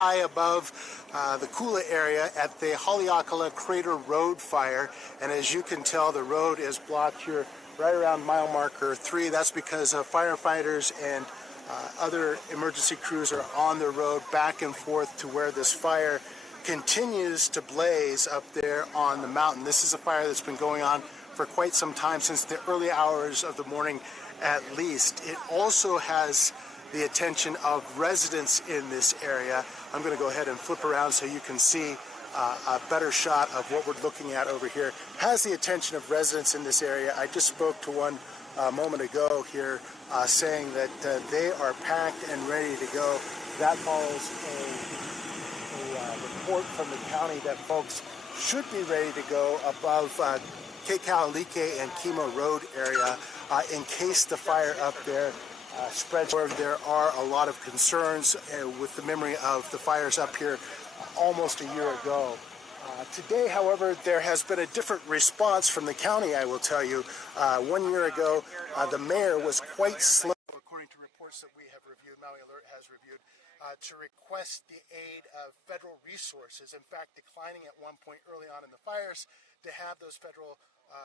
high above the Kula area at the Haleakala Crater Road fire, and as you can tell, the road is blocked here right around mile marker 3. That's because firefighters and other emergency crews are on the road back and forth to where this fire continues to blaze up there on the mountain. This is a fire that's been going on for quite some time, since the early hours of the morning at least. It also has the attention of residents in this area. I'm going to go ahead and flip around so you can see a better shot of what we're looking at over here. Has the attention of residents in this area. I just spoke to one a moment ago here saying that they are packed and ready to go. That follows a report from the county that folks should be ready to go above Haleakala and Kima Road area in case the fire up there spreads. There are a lot of concerns with the memory of the fires up here almost a year ago. Today, however, there has been a different response from the county, I will tell you. 1 year ago, the mayor was quite slow, according to reports that we have reviewed, Maui Alert has reviewed, to request the aid of federal resources. In fact, declining at one point early on in the fires to have those federal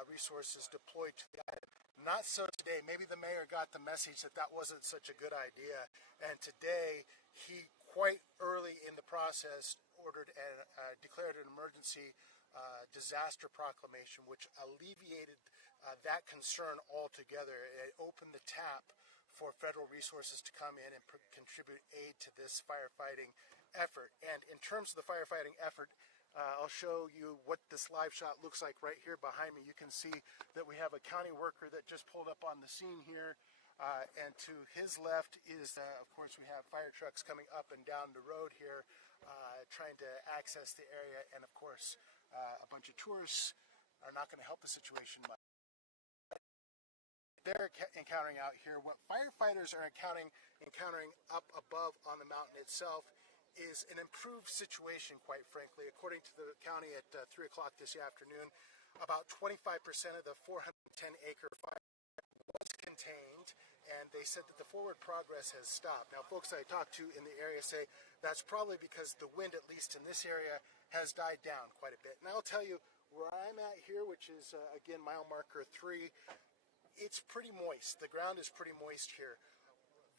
resources deployed to the item. Not so today. Maybe the mayor got the message that that wasn't such a good idea, and today he, quite early in the process, ordered and declared an emergency disaster proclamation, which alleviated that concern altogether. It opened the tap for federal resources to come in and contribute aid to this firefighting effort. And in terms of the firefighting effort, I'll show you what this live shot looks like right here behind me. You can see that we have a county worker that just pulled up on the scene here, and to his left is, of course, we have fire trucks coming up and down the road here, trying to access the area, and of course, a bunch of tourists are not going to help the situation much. They're encountering out here, what firefighters are encountering up above on the mountain itself, is an improved situation, quite frankly. According to the county at 3 o'clock this afternoon, about 25% of the 410-acre fire was contained, and they said that the forward progress has stopped. Now, folks that I talked to in the area say that's probably because the wind, at least in this area, has died down quite a bit. And I'll tell you where I'm at here, which is, again, mile marker 3, it's pretty moist. The ground is pretty moist here.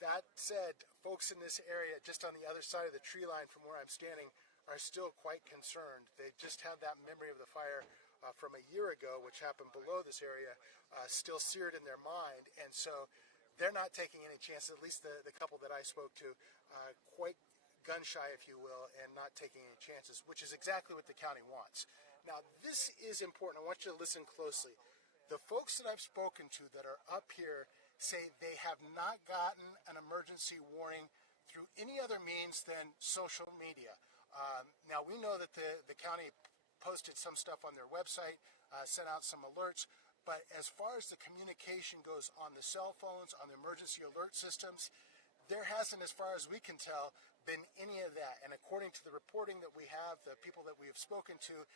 That said, folks in this area, just on the other side of the tree line from where I'm standing, are still quite concerned. They just have that memory of the fire from a year ago, which happened below this area, still seared in their mind. And so they're not taking any chances, at least the couple that I spoke to, quite gun shy, if you will, and not taking any chances, which is exactly what the county wants. Now, this is important. I want you to listen closely. The folks that I've spoken to that are up here say they have not gotten an emergency warning through any other means than social media. Now, we know that the county posted some stuff on their website, sent out some alerts, but as far as the communication goes on the cell phones, on the emergency alert systems, there hasn't, as far as we can tell, been any of that. And according to the reporting that we have, the people that we have spoken to,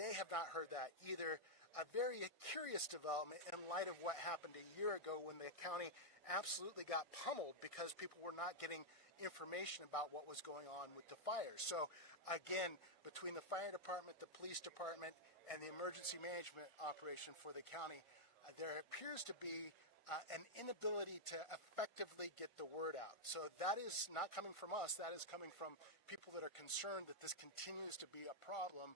they have not heard that either. A very curious development in light of what happened a year ago when the county absolutely got pummeled because people were not getting information about what was going on with the fire. So again, between the fire department, the police department, and the emergency management operation for the county, there appears to be an inability to effectively get the word out. So that is not coming from us. That is coming from people that are concerned that this continues to be a problem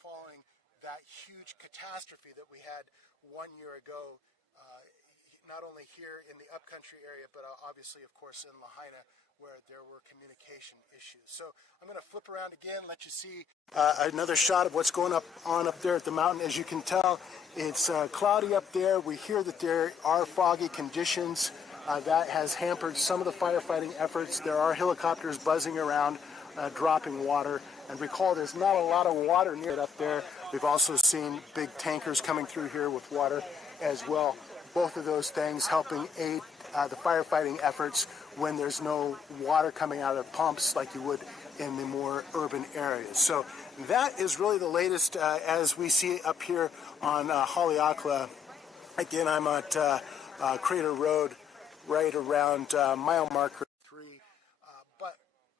following that huge catastrophe that we had 1 year ago, not only here in the upcountry area, but obviously, of course, in Lahaina, where there were communication issues. So I'm going to flip around again, let you see another shot of what's going on up there at the mountain. As you can tell, it's cloudy up there. We hear that there are foggy conditions. That has hampered some of the firefighting efforts. There are helicopters buzzing around, dropping water. And recall, there's not a lot of water near it up there. We've also seen big tankers coming through here with water as well. Both of those things helping aid the firefighting efforts when there's no water coming out of pumps like you would in the more urban areas. So that is really the latest as we see up here on Haleakala. Again, I'm at Crater Road, right around mile marker 3. But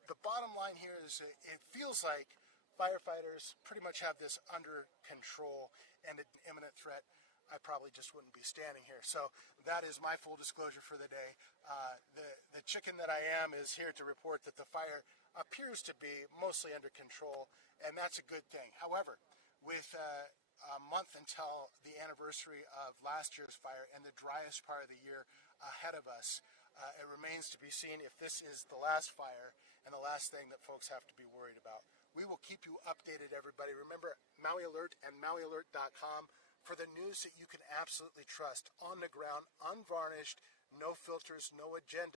the bottom line here is it feels like firefighters pretty much have this under control, and an imminent threat, I probably just wouldn't be standing here. So that is my full disclosure for the day. The chicken that I am is here to report that the fire appears to be mostly under control, and that's a good thing. However, with a month until the anniversary of last year's fire and the driest part of the year ahead of us, it remains to be seen if this is the last fire and the last thing that folks have to be worried about. We will keep you updated, everybody. Remember Maui Alert and MauiAlert.com for the news that you can absolutely trust, on the ground, unvarnished, no filters, no agenda.